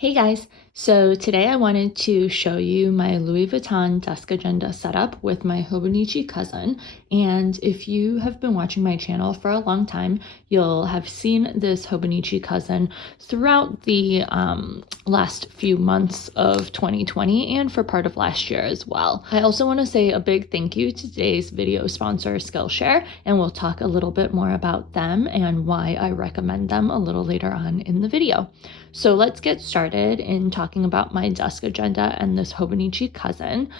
Hey guys, so today I wanted to show you my Louis Vuitton desk agenda setup with my Hobonichi Cousin. And if you have been watching my channel for a long time, you'll have seen this Hobonichi Cousin throughout the last few months of 2020 and for part of last year as well. I also want to say a big thank you to today's video sponsor, Skillshare, and we'll talk a little bit more about them and why I recommend them a little later on in the video. So let's get started in talking about my desk agenda and this Hobonichi Cousin.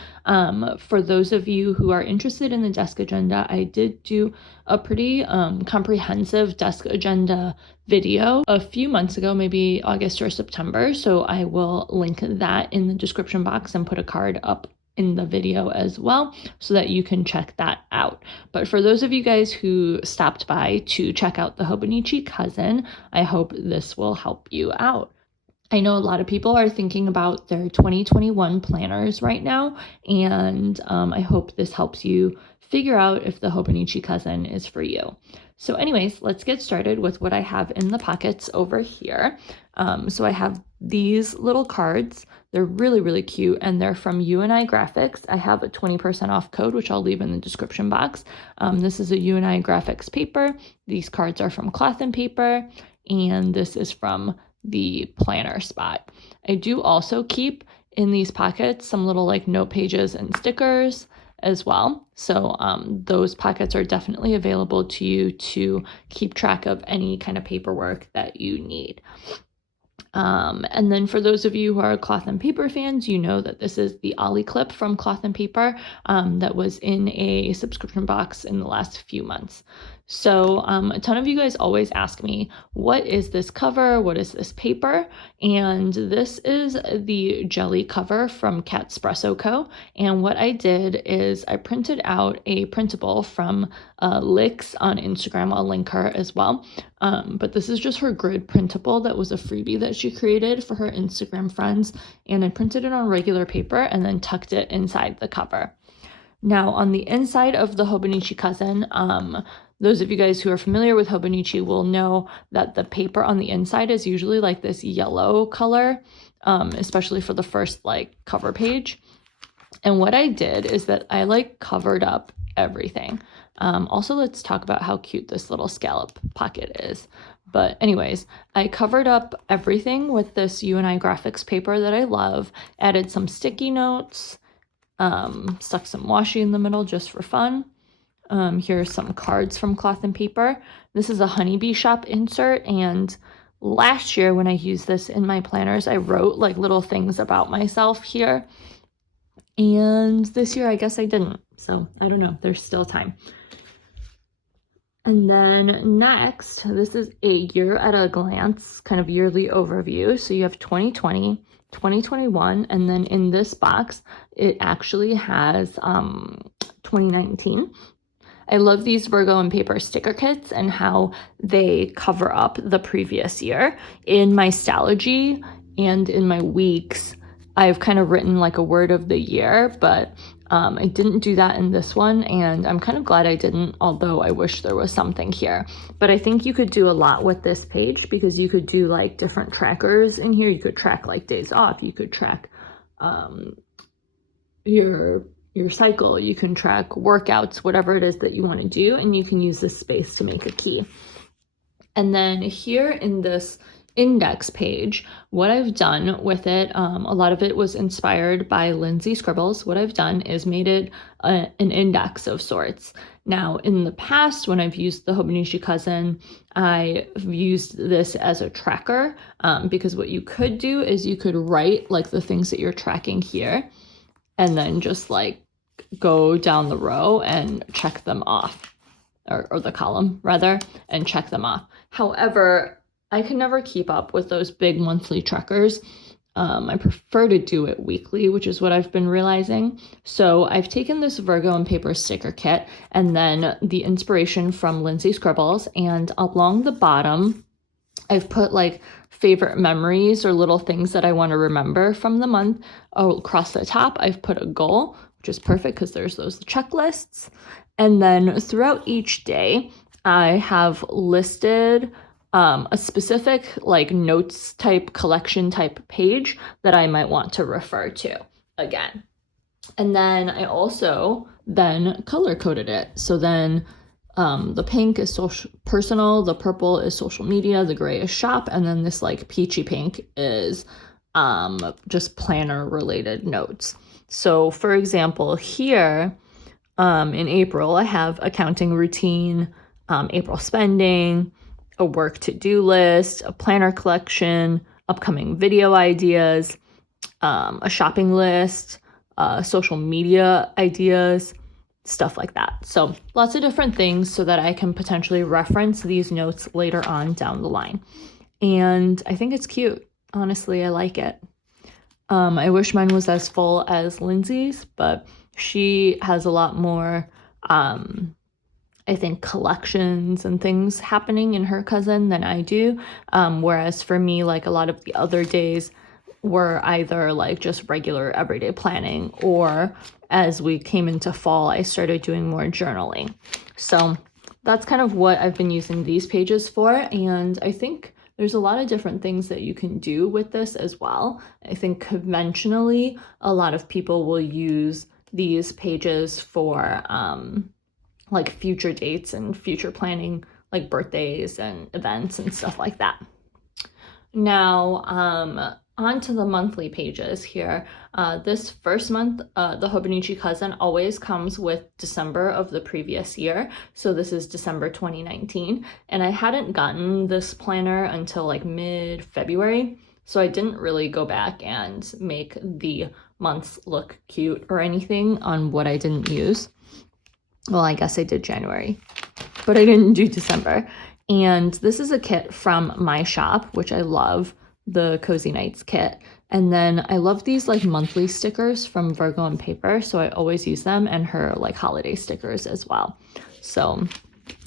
For those of you who are interested in the desk agenda, I did do a pretty comprehensive desk agenda video a few months ago, maybe August or September. So I will link that in the description box and put a card up in the video as well so that you can check that out. But for those of you guys who stopped by to check out the Hobonichi Cousin, I hope this will help you out. I know a lot of people are thinking about their 2021 planners right now, and I hope this helps you figure out if the Hobonichi Cousin is for you. So anyways, let's get started with what I have in the pockets over here. So I have these little cards. They're really, really cute, and they're from UNI Graphics. I have a 20% off code, which I'll leave in the description box. This is a UNI Graphics paper. These cards are from Cloth and Paper, and this is from the planner spot. I do also keep in these pockets some little like note pages and stickers as well. So those pockets are definitely available to you to keep track of any kind of paperwork that you need. And then for those of you who are Cloth and Paper fans, you know that this is the Ollie clip from Cloth and Paper that was in a subscription box in the last few months. So a ton of you guys always ask me, what is this cover? What is this paper? And this is the jelly cover from Catspresso Co. And what I did is I printed out a printable from Licks on Instagram. I'll link her as well. But this is just her grid printable that was a freebie that she created for her Instagram friends. And I printed it on regular paper and then tucked it inside the cover. Now on the inside of the Hobonichi Cousin, those of you guys who are familiar with Hobonichi will know that the paper on the inside is usually like this yellow color, especially for the first like cover page. And what I did is that I like covered up everything. Also, let's talk about how cute this little scallop pocket is. But anyways, I covered up everything with this UNI Graphics paper that I love, added some sticky notes, stuck some washi in the middle just for fun. Here are some cards from Cloth and Paper. This is a honeybee shop insert, and last year when I used this in my planners, I wrote like little things about myself here. And this year I guess I didn't, so I don't know, there's still time. And then next, this is a year at a glance, kind of yearly overview. So you have 2020, 2021, and then in this box, it actually has 2019. I love these Virgo and Paper sticker kits and how they cover up the previous year. In my Stalogy and in my weeks, I've kind of written like a word of the year, but I didn't do that in this one, and I'm kind of glad I didn't, although I wish there was something here. But I think you could do a lot with this page because you could do like different trackers in here. You could track like days off. You could track your cycle. You can track workouts, whatever it is that you want to do, and you can use this space to make a key. And then here in this index page, what I've done with it, a lot of it was inspired by Lindsay Scribbles. What I've done is made it an index of sorts. Now, in the past, when I've used the Hobonichi Cousin, I've used this as a tracker because what you could do is you could write like the things that you're tracking here and then just like go down the row and check them off, or the column rather, and check them off. However, I can never keep up with those big monthly trackers. I prefer to do it weekly, which is what I've been realizing. So I've taken this Virgo and Paper sticker kit and then the inspiration from Lindsay Scribbles, and along the bottom, I've put like favorite memories or little things that I want to remember from the month. Across the top, I've put a goal, which is perfect because there's those checklists. And then throughout each day, I have listed a specific like notes type collection type page that I might want to refer to again. And then I also then color coded it. So then the pink is personal, the purple is social media, the gray is shop, and then this like peachy pink is just planner related notes. So for example, here in April, I have accounting routine, April spending, a work to-do list, a planner collection, upcoming video ideas, a shopping list, social media ideas, stuff like that. So lots of different things so that I can potentially reference these notes later on down the line. And I think it's cute. Honestly, I like it. I wish mine was as full as Lindsay's, but she has a lot more, I think, collections and things happening in her cousin than I do. Whereas for me, like a lot of the other days were either like just regular everyday planning, or as we came into fall, I started doing more journaling. So that's kind of what I've been using these pages for. And I think there's a lot of different things that you can do with this as well. I think conventionally, a lot of people will use these pages for like future dates and future planning, like birthdays and events and stuff like that. Now, on to the monthly pages here. This first month, the Hobonichi Cousin always comes with December of the previous year. So this is December 2019. And I hadn't gotten this planner until like mid-February. So I didn't really go back and make the months look cute or anything on what I didn't use. Well, I guess I did January, but I didn't do December. And this is a kit from my shop, which I love, the Cozy Nights kit. And then I love these like monthly stickers from Virgo and Paper, so I always use them, and her like holiday stickers as well. So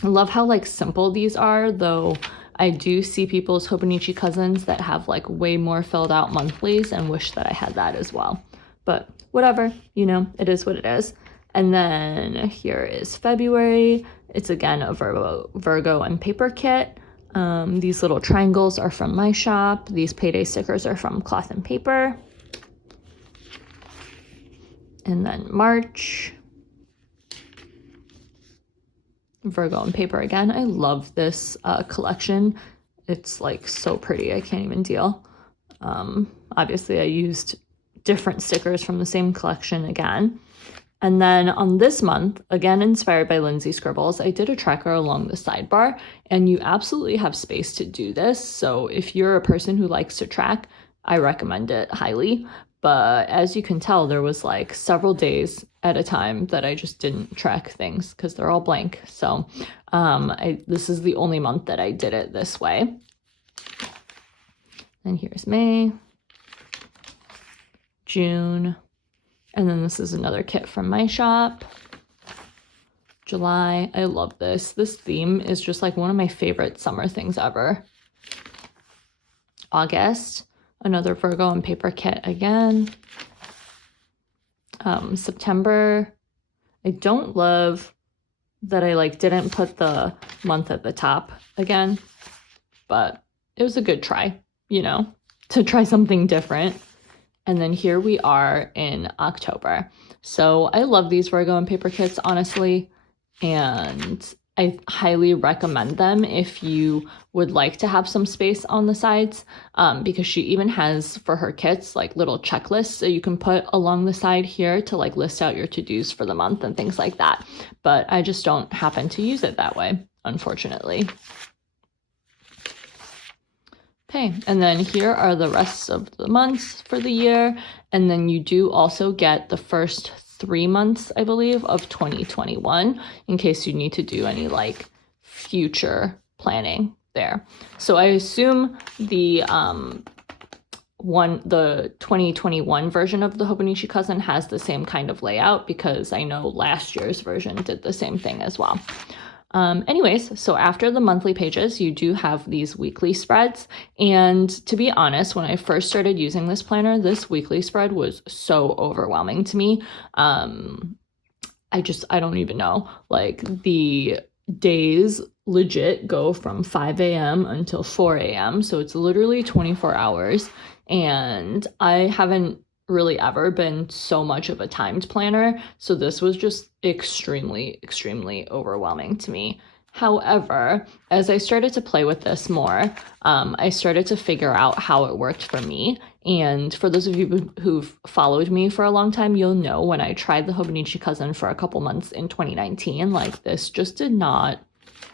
I love how like simple these are, though I do see people's Hobonichi Cousins that have like way more filled out monthlies and wish that I had that as well. But whatever, you know, it is what it is. And then here is February. It's again a Virgo and Paper kit. These little triangles are from my shop. These payday stickers are from Cloth and Paper. And then March, Virgo and Paper again. I love this collection. It's like so pretty. I can't even deal. Obviously I used different stickers from the same collection again. And then on this month, again inspired by Lindsay Scribbles, I did a tracker along the sidebar, and you absolutely have space to do this. So if you're a person who likes to track, I recommend it highly. But as you can tell, there was like several days at a time that I just didn't track things because they're all blank. So this is the only month that I did it this way. And here's May, June. And then this is another kit from my shop. July. I love this. This theme is just like one of my favorite summer things ever. August. Another Virgo and Paper kit again. September. I don't love that I like didn't put the month at the top again. But it was a good try, you know, to try something different. And then here we are in October. So I love these Virgo and Paper kits, honestly, and I highly recommend them if you would like to have some space on the sides, because she even has for her kits like little checklists that you can put along the side here to like list out your to-dos for the month and things like that. But I just don't happen to use it that way, unfortunately. Okay, and then here are the rest of the months for the year. And then you do also get the first 3 months, I believe, of 2021 in case you need to do any like future planning there. So I assume the 2021 version of the Hobonichi Cousin has the same kind of layout, because I know last year's version did the same thing as well. Anyways, so after the monthly pages, you do have these weekly spreads. And to be honest, when I first started using this planner, this weekly spread was so overwhelming to me. I don't even know, like the days legit go from 5 a.m. until 4 a.m. So it's literally 24 hours. And I haven't really ever been so much of a timed planner. So this was just extremely, extremely overwhelming to me. However, as I started to play with this more, I started to figure out how it worked for me. And for those of you who've followed me for a long time, you'll know when I tried the Hobonichi Cousin for a couple months in 2019, like this just did not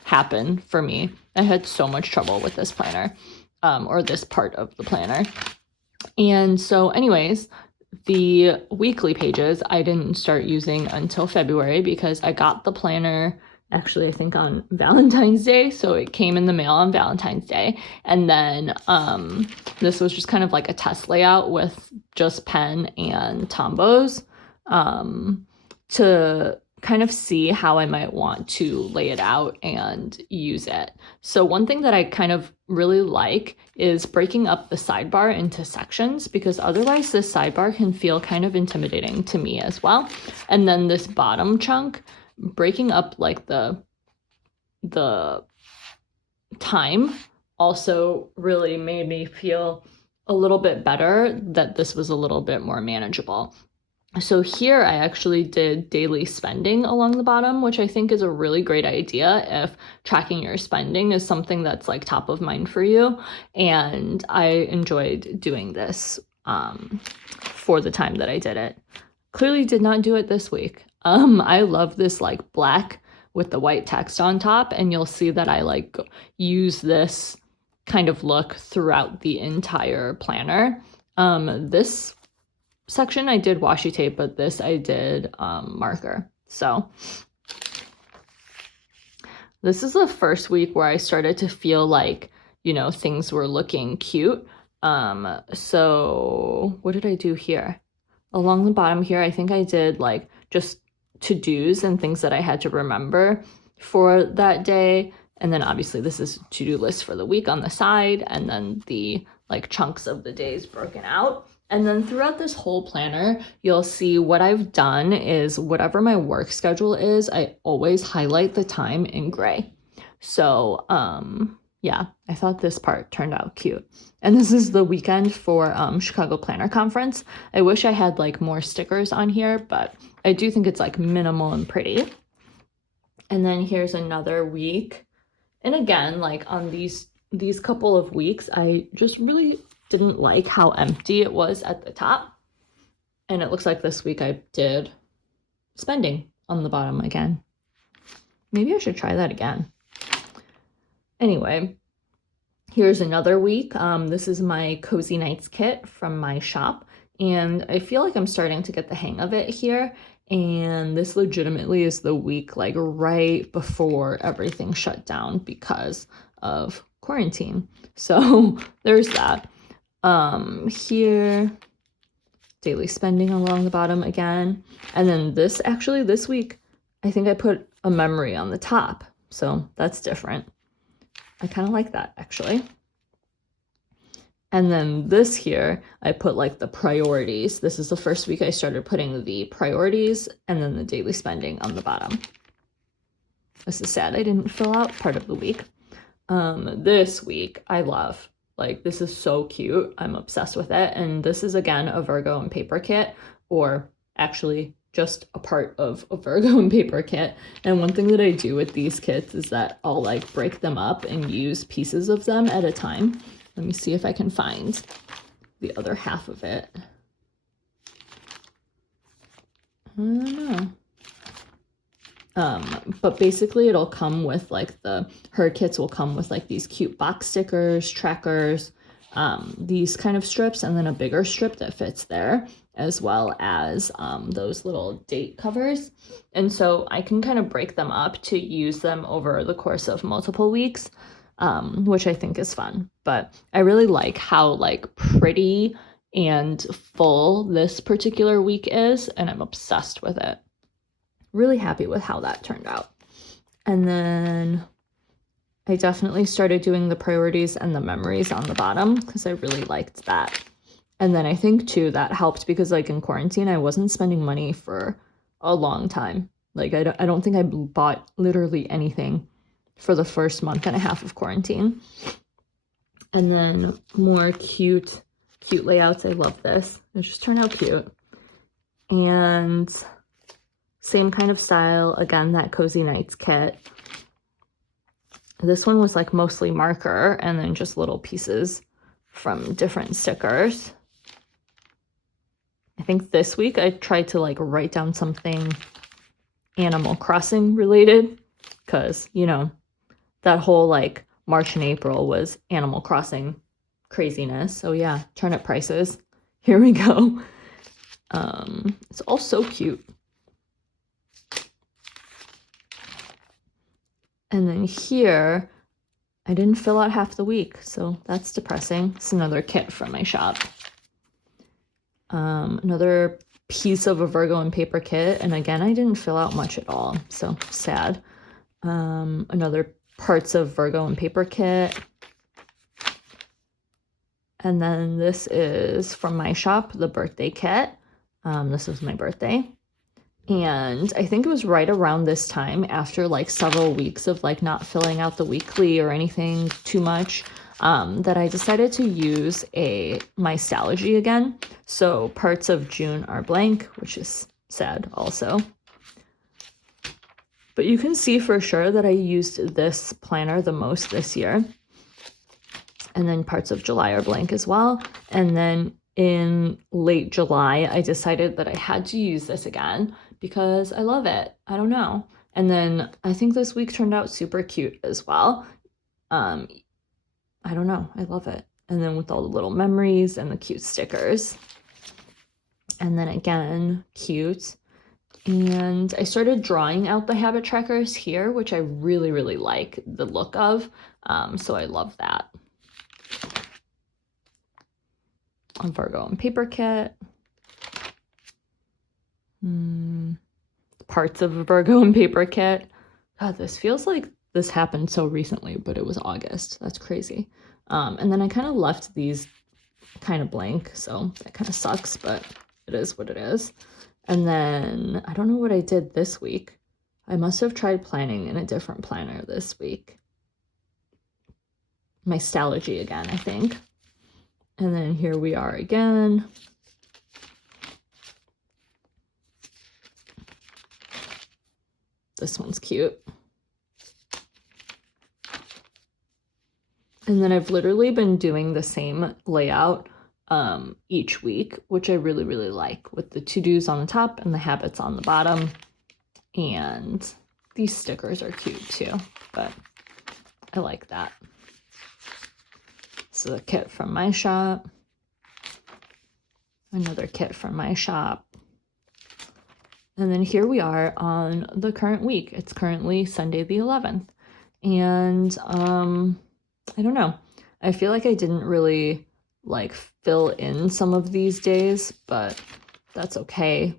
happen for me. I had so much trouble with this planner, or this part of the planner. And so anyways, the weekly pages I didn't start using until February because I got the planner actually I think on Valentine's Day, so it came in the mail on Valentine's Day. And then this was just kind of like a test layout with just pen and Tombows to kind of see how I might want to lay it out and use it. So one thing that I kind of really like is breaking up the sidebar into sections, because otherwise this sidebar can feel kind of intimidating to me as well. And then this bottom chunk, breaking up like the time also really made me feel a little bit better that this was a little bit more manageable. So here I actually did daily spending along the bottom, which I think is a really great idea if tracking your spending is something that's like top of mind for you. And I enjoyed doing this for the time that I did it. Clearly did not do it this week. I love this like black with the white text on top, and you'll see that I like use this kind of look throughout the entire planner. This section I did washi tape, but this I did marker. So this is the first week where I started to feel like, you know, things were looking cute. So what did I do here? Along the bottom here, I think I did like just to-dos and things that I had to remember for that day. And then obviously this is to-do list for the week on the side, and then the like chunks of the days broken out. And then throughout this whole planner, you'll see what I've done is whatever my work schedule is, I always highlight the time in gray. So yeah, I thought this part turned out cute. And this is the weekend for Chicago Planner Conference. I wish I had like more stickers on here, but I do think it's like minimal and pretty. And then here's another week. And again, like on these couple of weeks, I just really didn't like how empty it was at the top. And it looks like this week I did spending on the bottom again. Maybe I should try that again. Anyway, here's another week. This is my Cozy Nights kit from my shop, and I feel like I'm starting to get the hang of it here. And this legitimately is the week like right before everything shut down because of quarantine. So there's that. Here, daily spending along the bottom again. And then this week, I think I put a memory on the top. So that's different. I kind of like that actually. And then this here, I put like the priorities. This is the first week I started putting the priorities and then the daily spending on the bottom. This is sad I didn't fill out part of the week. This week I love, like this is so cute. I'm obsessed with it. And this is again a Virgo and paper kit, or actually just a part of a Virgo and paper kit. And one thing that I do with these kits is that I'll like break them up and use pieces of them at a time. Let me see if I can find the other half of it. I don't know. But basically it'll come with like her kits will come with like these cute box stickers, trackers, these kind of strips, and then a bigger strip that fits there, as well as those little date covers. And so I can kind of break them up to use them over the course of multiple weeks, which I think is fun. But I really like how like pretty and full this particular week is, and I'm obsessed with it. Really happy with how that turned out. And then I definitely started doing the priorities and the memories on the bottom because I really liked that. And then I think too that helped because like in quarantine I wasn't spending money for a long time. Like I don't think I bought literally anything for the first month and a half of quarantine. And then more cute layouts. I love this. It just turned out cute. And same kind of style. Again, that Cozy Nights kit. This one was like mostly marker and then just little pieces from different stickers. I think this week I tried to like write down something Animal Crossing related, because, you know, that whole like March and April was Animal Crossing craziness. So yeah, turnip prices. Here we go. It's all so cute. And then here, I didn't fill out half the week, so that's depressing. It's another kit from my shop. Another piece of a Virgo and paper kit, and again, I didn't fill out much at all, so sad. Another parts of Virgo and paper kit. And then this is from my shop, the birthday kit. This was my birthday. And I think it was right around this time, after like several weeks of like not filling out the weekly or anything too much, that I decided to use my Stalogy again. So parts of June are blank, which is sad also. But you can see for sure that I used this planner the most this year. And then parts of July are blank as well. And then in late July, I decided that I had to use this again because I love it. I don't know. And then I think this week turned out super cute as well. I don't know. I love it. And then with all the little memories and the cute stickers. And then again, cute. And I started drawing out the habit trackers here, which I really, really like the look of. So I love that. A Virgo and paper kit. Parts of a Virgo and paper kit. God, this feels like this happened so recently, but it was August. That's crazy. And then I kind of left these kind of blank, so that kind of sucks, but it is what it is. And then I don't know what I did this week. I must have tried planning in a different planner this week. My Stalogy again, I think. And then here we are again. This one's cute. And then I've literally been doing the same layout each week, which I really, really like, with the to-dos on the top and the habits on the bottom. And these stickers are cute too, but I like that. This is a kit from my shop. Another kit from my shop. And then here we are on the current week. It's currently Sunday the 11th. And I don't know. I feel like I didn't really like fill in some of these days, but that's okay,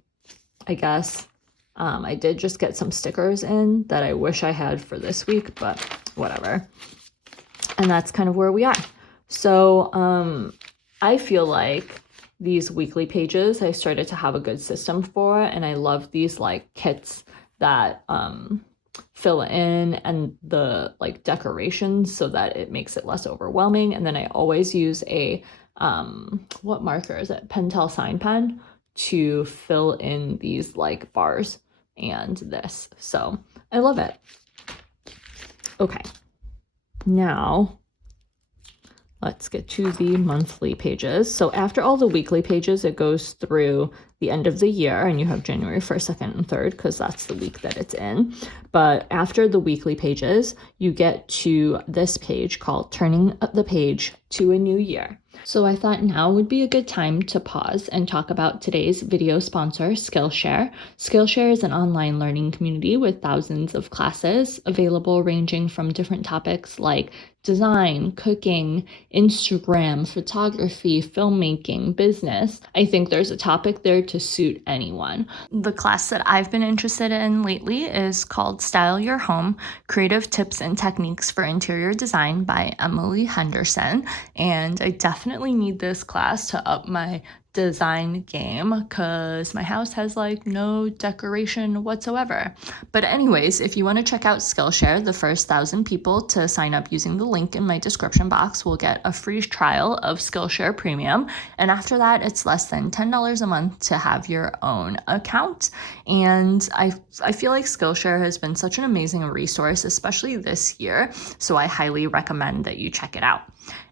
I guess. I did just get some stickers in that I wish I had for this week, but whatever. And that's kind of where we are. So I feel like these weekly pages I started to have a good system for, and I love these like kits that fill in and the like decorations so that it makes it less overwhelming. And then I always use a what marker is it? Pentel sign pen to fill in these like bars and this. So I love it. Okay, now let's get to the monthly pages. So after all the weekly pages, it goes through the end of the year, and you have January 1st, 2nd, and 3rd, because that's the week that it's in. But after the weekly pages, you get to this page called Turning the Page to a New Year. So I thought now would be a good time to pause and talk about today's video sponsor, Skillshare. Skillshare is an online learning community with thousands of classes available, ranging from different topics like design, cooking, Instagram, photography, filmmaking, business. I think there's a topic there to suit anyone. The class that I've been interested in lately is called Style Your Home, Creative Tips and Techniques for Interior Design by Emily Henderson. And I definitely need this class to up my design game because my house has like no decoration whatsoever. But anyways, if you want to check out Skillshare, the first 1,000 people to sign up using the link in my description box will get a free trial of Skillshare Premium. And after that, it's less than $10 a month to have your own account. And I feel like Skillshare has been such an amazing resource, especially this year. So I highly recommend that you check it out.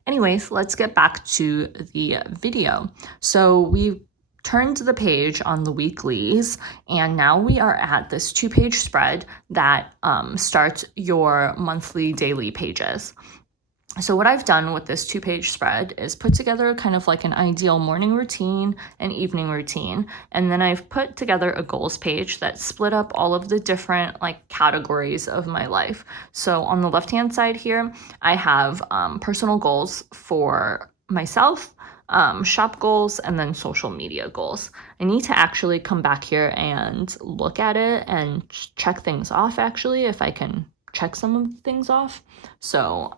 Anyways, let's get back to the video. So we turned the page on the weeklies, and now we are at this 2-page spread that starts your monthly daily pages. So what I've done with this 2-page spread is put together kind of like an ideal morning routine and evening routine. And then I've put together a goals page that split up all of the different like categories of my life. So on the left-hand side here, I have personal goals for myself, shop goals, and then social media goals. I need to actually come back here and look at it and check things off actually, if I can check some of the things off. So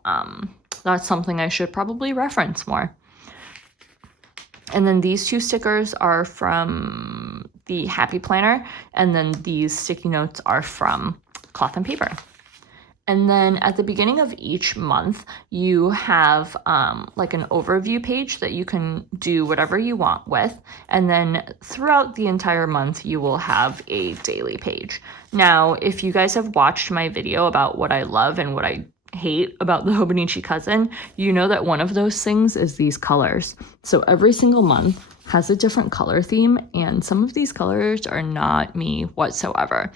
that's something I should probably reference more. And then these 2 stickers are from the Happy Planner, and then these sticky notes are from Cloth and Paper. And then at the beginning of each month, you have like an overview page that you can do whatever you want with. And then throughout the entire month, you will have a daily page. Now, if you guys have watched my video about what I love and what I hate about the Hobonichi Cousin, you know that one of those things is these colors. So every single month has a different color theme, and some of these colors are not me whatsoever.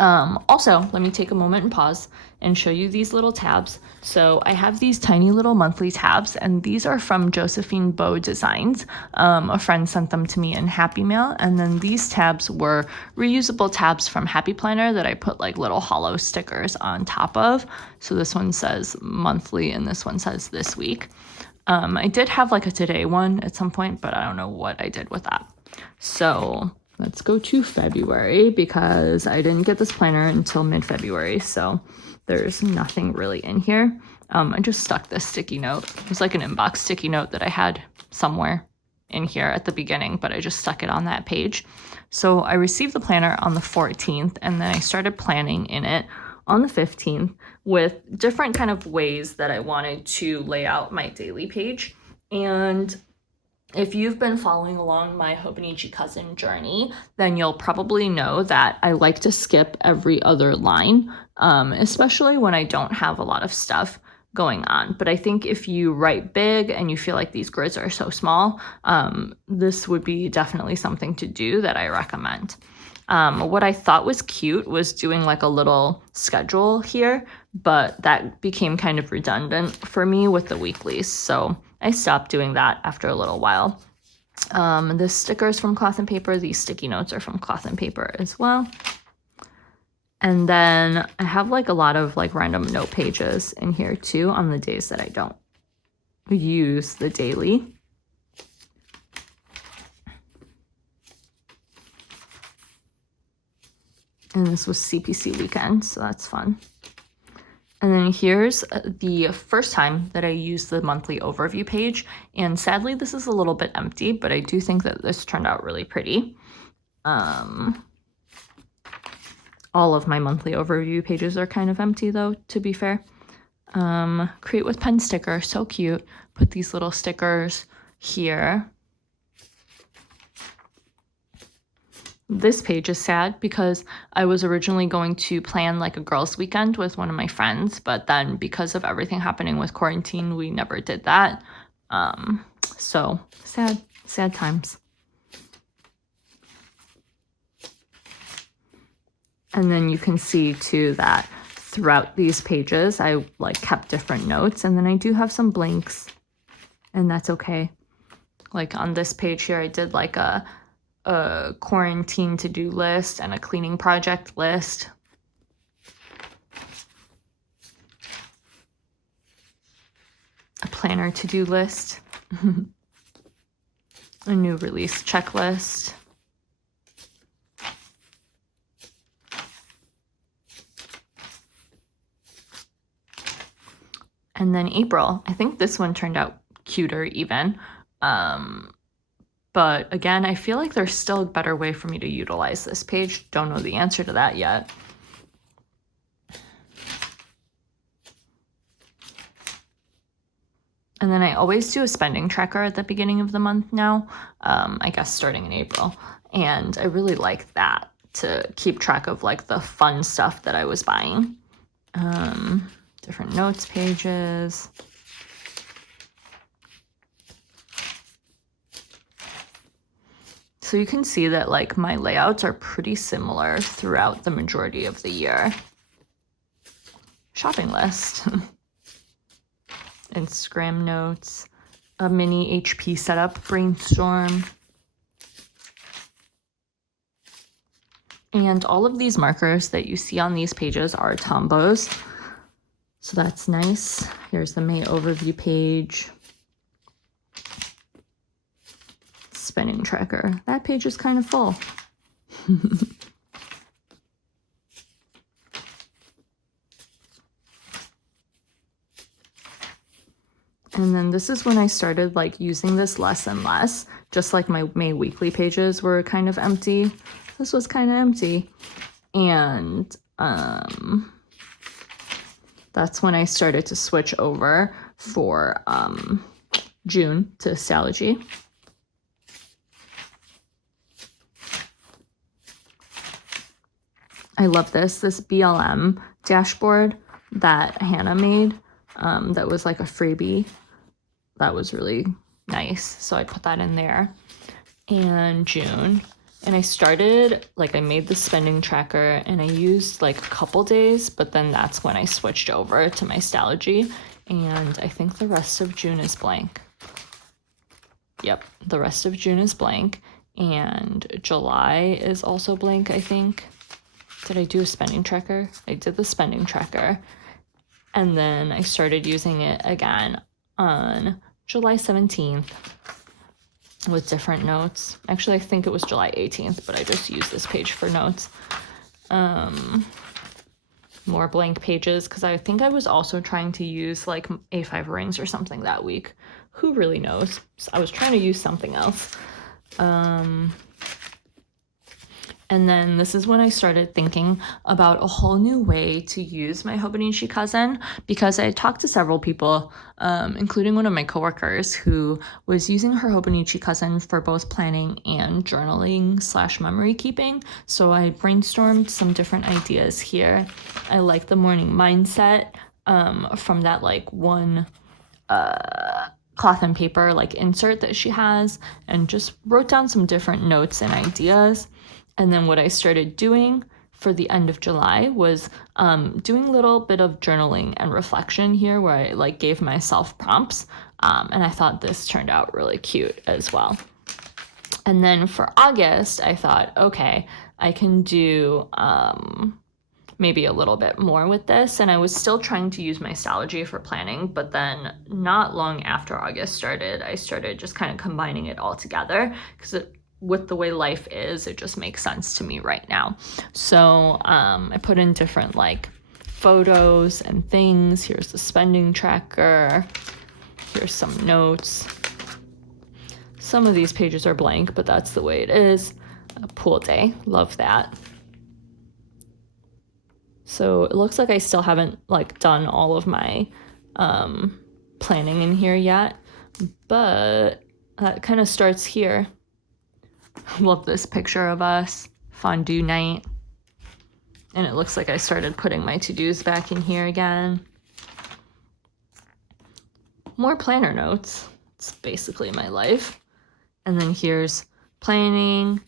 Also, let me take a moment and pause and show you these little tabs. So I have these tiny little monthly tabs, and these are from Josephine Bow Designs. A friend sent them to me in Happy Mail, and then these tabs were reusable tabs from Happy Planner that I put like little hollow stickers on top of. So this one says monthly and this one says this week. I did have like a today one at some point, but I don't know what I did with that. So let's go to February because I didn't get this planner until mid-February, so there's nothing really in here. I just stuck this sticky note. It was like an inbox sticky note that I had somewhere in here at the beginning, but I just stuck it on that page. So I received the planner on the 14th, and then I started planning in it on the 15th with different kind of ways that I wanted to lay out my daily page. And if you've been following along my Hobonichi Cousin journey, then you'll probably know that I like to skip every other line, especially when I don't have a lot of stuff going on. But I think if you write big and you feel like these grids are so small, this would be definitely something to do that I recommend. What I thought was cute was doing like a little schedule here, but that became kind of redundant for me with the weeklies. So I stopped doing that after a little while. The stickers from Cloth and Paper, these sticky notes are from Cloth and Paper as well. And then I have like a lot of like random note pages in here too on the days that I don't use the daily. And this was CPC weekend, so that's fun. And then here's the first time that I used the monthly overview page. And sadly, this is a little bit empty, but I do think that this turned out really pretty. All of my monthly overview pages are kind of empty though, to be fair. Create with pen sticker, so cute. Put these little stickers here. This page is sad because I was originally going to plan like a girls' weekend with one of my friends, but then because of everything happening with quarantine, we never did that. So sad times. And then you can see too that throughout these pages, I like kept different notes, and then I do have some blanks, and that's okay. Like on this page here, I did like a quarantine to-do list and a cleaning project list. A planner to-do list. A new release checklist. And then April, I think this one turned out cuter even. But again, I feel like there's still a better way for me to utilize this page. Don't know the answer to that yet. And then I always do a spending tracker at the beginning of the month now, I guess starting in April. And I really like that to keep track of like the fun stuff that I was buying. Different notes pages. So you can see that like my layouts are pretty similar throughout the majority of the year. Shopping list. Instagram notes, a mini HP setup brainstorm. And all of these markers that you see on these pages are Tombos. So that's nice. Here's the May overview page. Spending tracker. That page is kind of full. And then this is when I started like using this less and less, just like my May weekly pages were kind of empty. This was kind of empty. And that's when I started to switch over for June to Stalogy. I love this BLM dashboard that Hannah made that was like a freebie. That was really nice. So I put that in there. And June. And I started, like I made the spending tracker and I used like a couple days, but then that's when I switched over to my Stalogy. And I think the rest of June is blank. Yep, the rest of June is blank. And July is also blank, I think. Did I do a spending tracker? I did the spending tracker. And then I started using it again on July 17th with different notes. Actually, I think it was July 18th, but I just used this page for notes. More blank pages, because I think I was also trying to use like A5 rings or something that week. Who really knows? I was trying to use something else. And then this is when I started thinking about a whole new way to use my Hobonichi Cousin, because I talked to several people, including one of my coworkers who was using her Hobonichi Cousin for both planning and journaling / memory keeping. So I brainstormed some different ideas here. I like the morning mindset from that like one cloth and paper like insert that she has, and just wrote down some different notes and ideas. And then what I started doing for the end of July was doing a little bit of journaling and reflection here, where I like gave myself prompts. And I thought this turned out really cute as well. And then for August, I thought, okay, I can do maybe a little bit more with this. And I was still trying to use my Stalogy for planning, but then not long after August started, I started just kind of combining it all together, because with the way life is, it just makes sense to me right now. So I put in different like photos and things. Here's the spending tracker. Here's some notes. Some of these pages are blank, but that's the way it is. A pool day, love that. So it looks like I still haven't like done all of my planning in here yet, but that kind of starts here. Love this picture of us, fondue night. And it looks like I started putting my to-dos back in here again. More planner notes. It's basically my life. And then here's planning,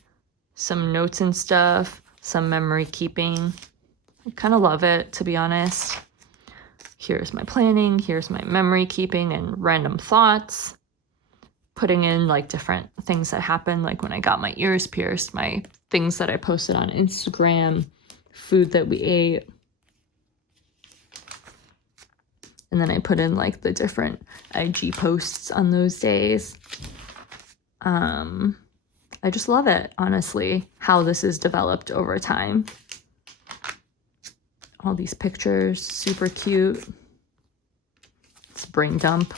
some notes and stuff, some memory keeping. I kind of love it, to be honest. Here's my planning, here's my memory keeping and random thoughts. Putting in like different things that happened, like when I got my ears pierced, my things that I posted on Instagram, food that we ate. And then I put in like the different IG posts on those days. I just love it, honestly, how this is developed over time. All these pictures, super cute. It's brain dump.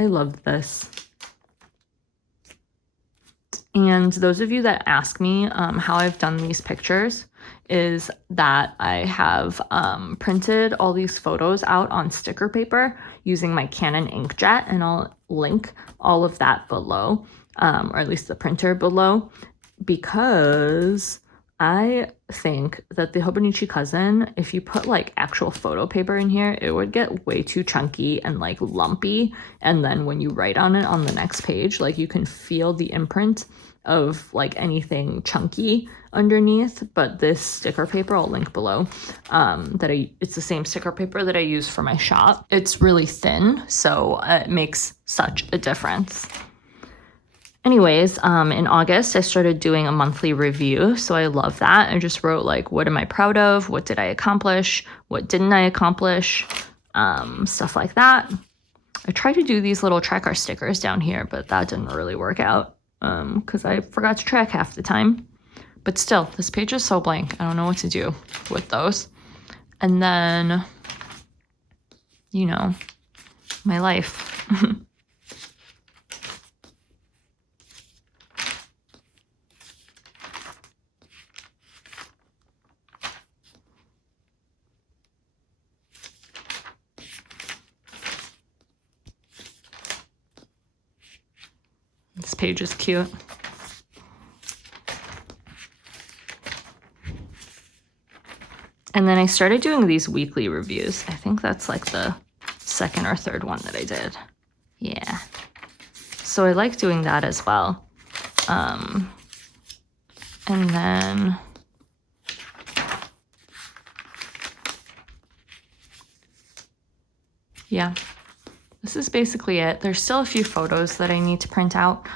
I love this. And those of you that ask me how I've done these pictures is that I have printed all these photos out on sticker paper using my Canon inkjet, and I'll link all of that below, or at least the printer below, because I think that the Hobonichi Cousin, if you put like actual photo paper in here, it would get way too chunky and like lumpy. And then when you write on it on the next page, like you can feel the imprint of like anything chunky underneath. But this sticker paper, I'll link below, it's the same sticker paper that I use for my shop. It's really thin, so it makes such a difference. Anyways, in August, I started doing a monthly review, so I love that. I just wrote, like, what am I proud of? What did I accomplish? What didn't I accomplish? Stuff like that. I tried to do these little tracker stickers down here, but that didn't really work out because I forgot to track half the time. But still, this page is so blank. I don't know what to do with those. And then, you know, my life. This page is cute. And then I started doing these weekly reviews. I think that's like the second or third one that I did. Yeah. So I like doing that as well. And then yeah. This is basically it. There's still a few photos that I need to print out,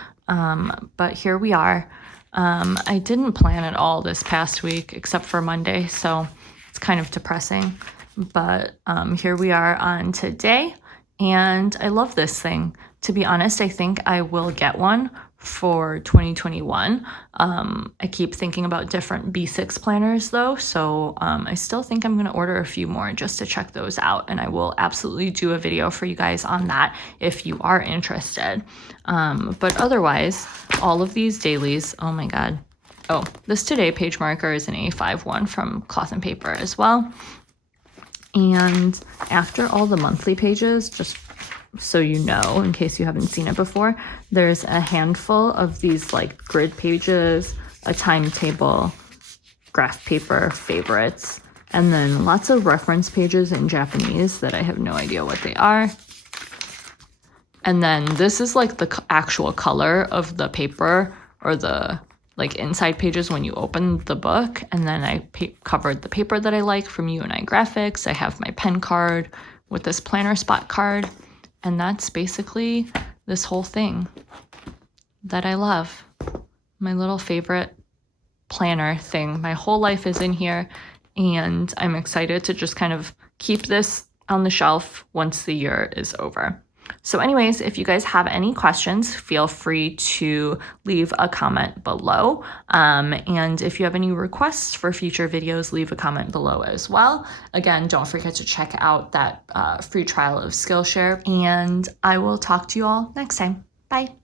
but here we are. I didn't plan at all this past week except for Monday, so it's kind of depressing. But here we are on today, and I love this thing. To be honest, I think I will get one for 2021. I keep thinking about different B6 planners though, so I still think I'm going to order a few more just to check those out, and I will absolutely do a video for you guys on that if you are interested. But otherwise, all of these dailies, oh my god. Oh, this Today page marker is an A5 one from Cloth and Paper as well. And after all the monthly pages, just so you know, in case you haven't seen it before, there's a handful of these like grid pages, a timetable, graph paper, favorites, and then lots of reference pages in Japanese that I have no idea what they are. And then this is like the actual color of the paper, or the like inside pages when you open the book. And then I covered the paper that I like from UNI Graphics. I have my pen card with this planner spot card. And that's basically this whole thing that I love. My little favorite planner thing. My whole life is in here, and I'm excited to just kind of keep this on the shelf once the year is over. So anyways, if you guys have any questions, feel free to leave a comment below. And if you have any requests for future videos, leave a comment below as well. Again, don't forget to check out that free trial of Skillshare, and I will talk to you all next time. Bye.